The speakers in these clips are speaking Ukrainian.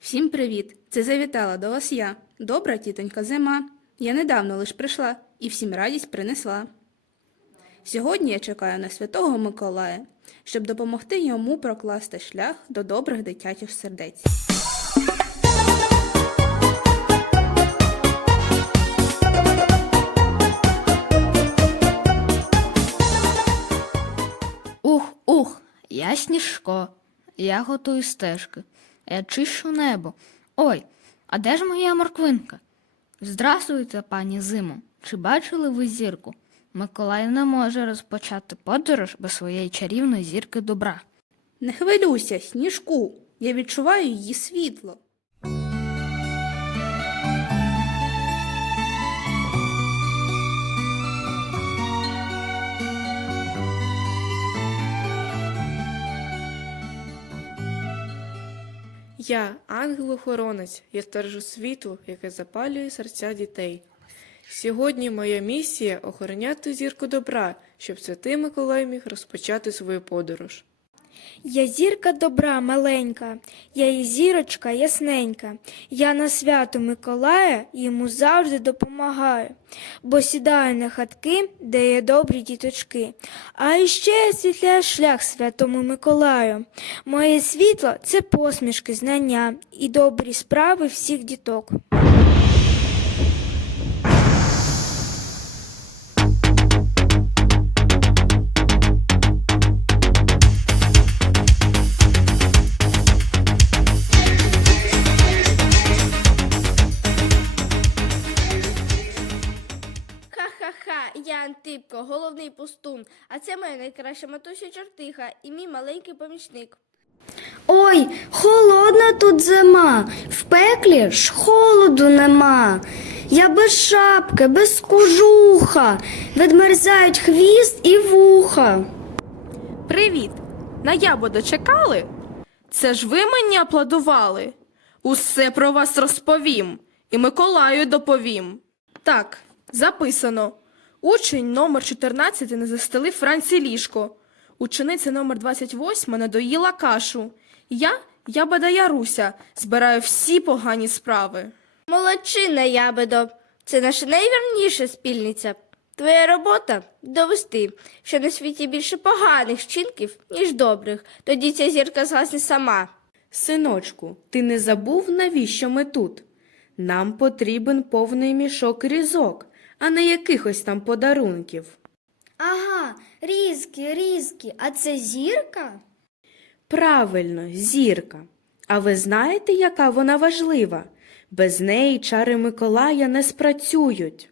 Всім привіт! Це завітала до вас я, добра тітонька зима. Я недавно лиш прийшла і всім радість принесла. Сьогодні я чекаю на святого Миколая, щоб допомогти йому прокласти шлях до добрих дитячих сердець. Ух, ух, я сніжко, я готую стежки, я чищу небо. Ой, а де ж моя морквинка? Здрастуйте, пані зимо. Чи бачили ви зірку? Миколай не може розпочати подорож без своєї чарівної зірки добра. Не хвилюйся, сніжку, я відчуваю її світло. Я ангел-охоронець, я стержу світу, яке запалює серця дітей. Сьогодні моя місія охороняти зірку добра, щоб святий Миколай міг розпочати свою подорож. Я зірка добра маленька, я і зірочка ясненька. Я на свято Миколая йому завжди допомагаю, бо сідаю на хатки, де є добрі діточки. А іще я шлях святому Миколаю. Моє світло це посмішки, знання і добрі справи всіх діток. Головний а це моя найкраща матуся чортиха і мій маленький помічник. Ой, холодна тут зима, в пеклі ж холоду нема. Я без шапки, без кожуха, відмерзають хвіст і вуха. Привіт! На ябоду чекали? Це ж ви мені аплодували? Усе про вас розповім і Миколаю доповім. Так, записано. Учень номер 14 не застелив Франці ліжко. Учениця номер 28 надоїла кашу. Я, ябода Яруся, збираю всі погані справи. Молодчина, ябедо, це наша найвірніша спільниця. Твоя робота довести, що на світі більше поганих вчинків, ніж добрих. Тоді ця зірка згасне сама. Синочку, ти не забув, навіщо ми тут? Нам потрібен повний мішок різок, а не якихось там подарунків. Ага, різки, різки, а це зірка? Правильно, зірка. А ви знаєте, яка вона важлива? Без неї чари Миколая не спрацюють.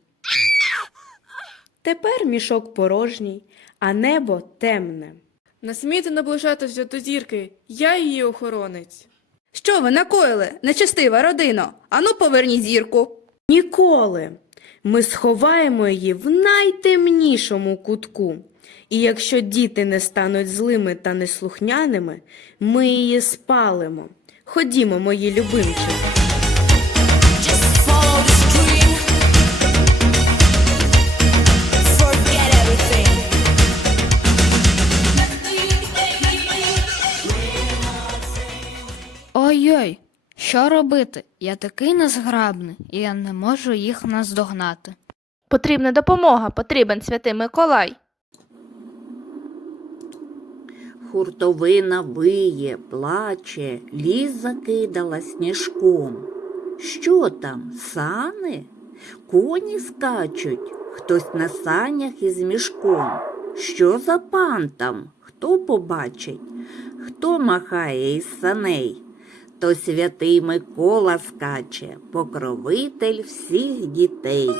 Тепер мішок порожній, а небо темне. Не смійте наближатися до зірки, я її охоронець. Що ви накоїли, нечестива родино? Ану поверніть зірку. Ніколи. Ми сховаємо її в найтемнішому кутку. І якщо діти не стануть злими та неслухняними, ми її спалимо. Ходімо, мої любимчики. Що робити? Я такий незграбний, і я не можу їх наздогнати. Потрібна допомога, потрібен святий Миколай. Хуртовина виє, плаче, ліс закидала сніжком. Що там, сани? Коні скачуть, хтось на санях із мішком. Що за пан там? Хто побачить? Хто махає із саней? то святий Микола скаче, покровитель всіх дітей.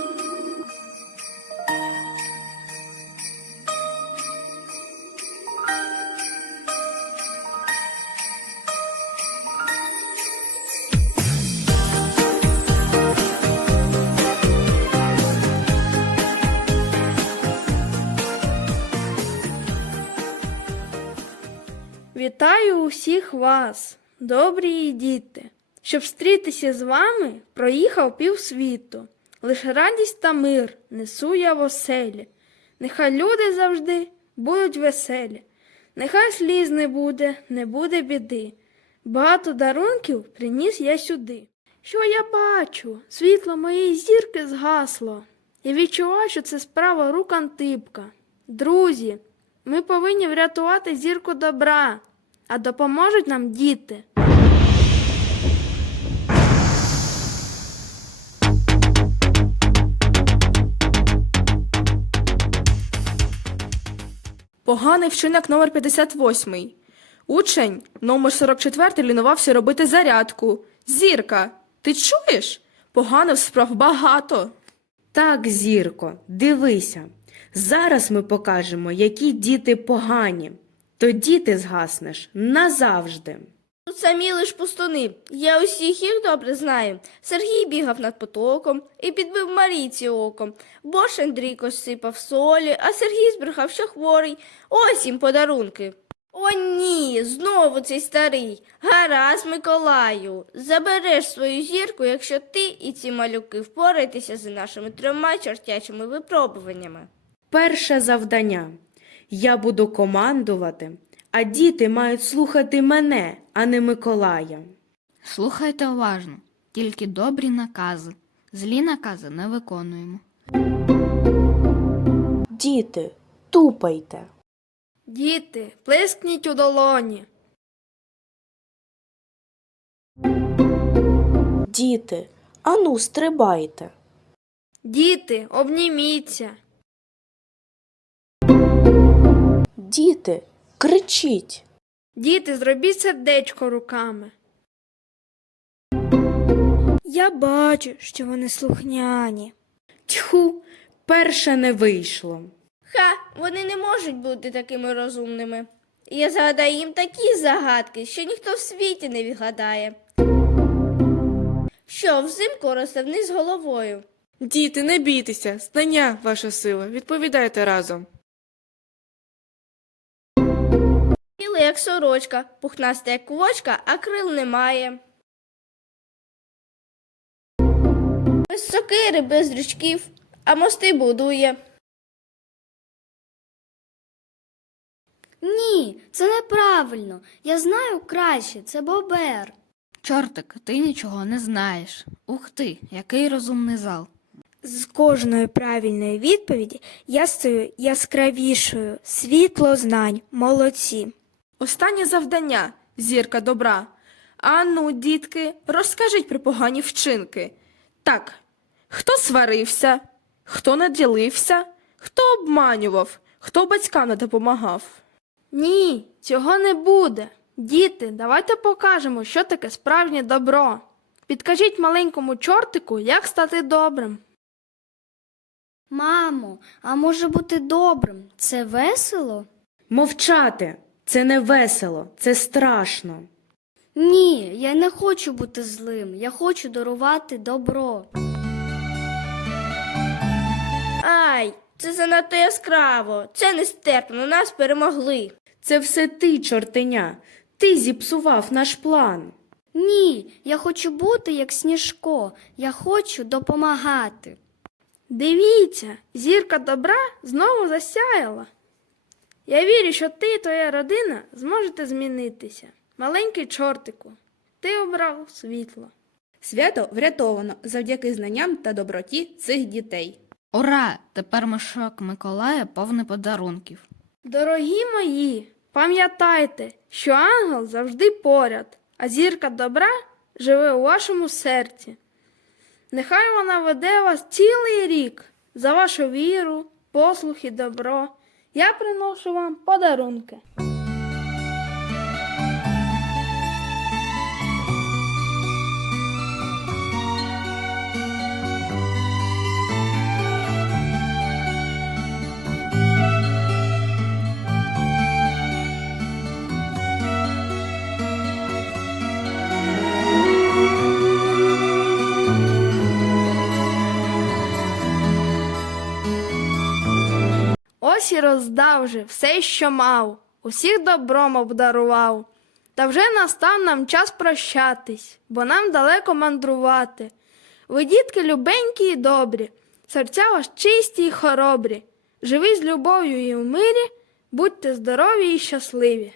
Вітаю усіх вас! Добрі діти. Щоб зустрітися з вами, проїхав півсвіту. Лише радість та мир несу я в оселі. Нехай люди завжди будуть веселі. Нехай сліз не буде, не буде біди. Багато дарунків приніс я сюди. Що я бачу? Світло моєї зірки згасло. Я відчуваю, що це справа рук Антипка. Друзі, ми повинні врятувати зірку добра, а допоможуть нам діти. Поганий вчинок номер 58. Учень номер 44 лінувався робити зарядку. Зірка, ти чуєш? Поганих справ багато. Так, зірко, дивися. Зараз ми покажемо, які діти погані. Тоді ти згаснеш назавжди. Тут самі лиш пустуни. Я усіх їх добре знаю. Сергій бігав над потоком і підбив Марійці оком. Бош Андрійко сипав солі, а Сергій збрехав, що хворий. Ось їм подарунки. О, ні, знову цей старий. Гаразд, Миколаю. Забереш свою зірку, якщо ти і ці малюки впораєтеся з нашими трьома чортячими випробуваннями. Перше завдання. Я буду командувати, а діти мають слухати мене, а не Миколая. Слухайте уважно, тільки добрі накази. Злі накази не виконуємо. Діти, тупайте. Діти, плескніть у долоні. Діти, ану, стрибайте. Діти, обніміться. Діти, кричіть. Діти, зробіть сердечко руками. Я бачу, що вони слухняні. Тьху, перше не вийшло. Ха, вони не можуть бути такими розумними. Я загадаю їм такі загадки, що ніхто в світі не відгадає. Що взимку росте вниз головою? Діти, не бійтеся, знання ваша сила. Відповідайте разом. Як сорочка, пухнаста, як квочка, а крил немає. Без сокири, без рючків, а мости будує. Ні, це неправильно. Я знаю краще, це бобер. Чортик, ти нічого не знаєш. Ух ти, який розумний зал. З кожної правильної відповіді я стаю яскравішою. Світло знань, молодці. Останнє завдання зірка добра. Ану, дітки, розкажіть про погані вчинки. Так, хто сварився, хто не ділився, хто обманював, хто батькам не допомагав. Ні, цього не буде. Діти, давайте покажемо, що таке справжнє добро. Підкажіть маленькому чортику, як стати добрим. Мамо, а може бути добрим? Це весело? Мовчати це не весело, це страшно. Ні, я не хочу бути злим. Я хочу дарувати добро. Ай, це занадто яскраво, це нестерпно, нас перемогли. Це все ти, чортеня. Ти зіпсував наш план. Ні, я хочу бути як Сніжко. Я хочу допомагати. Дивіться, зірка добра знову засяяла. Я вірю, що ти і твоя родина зможете змінитися. Маленький чортику, ти обрав світло. Свято врятовано завдяки знанням та доброті цих дітей. Ура! Тепер мішок Миколая повний подарунків. Дорогі мої, пам'ятайте, що ангел завжди поряд, а зірка добра живе у вашому серці. Нехай вона веде вас цілий рік за вашу віру, послух і добро. Я приношу вам подарунки. Ось роздав же все, що мав. усіх добром обдарував. Та вже настав нам час прощатись, бо нам далеко мандрувати. Ви, дітки, любенькі і добрі, серця ваш чисті й хоробрі. Живі з любов'ю і в мирі, будьте здорові і щасливі.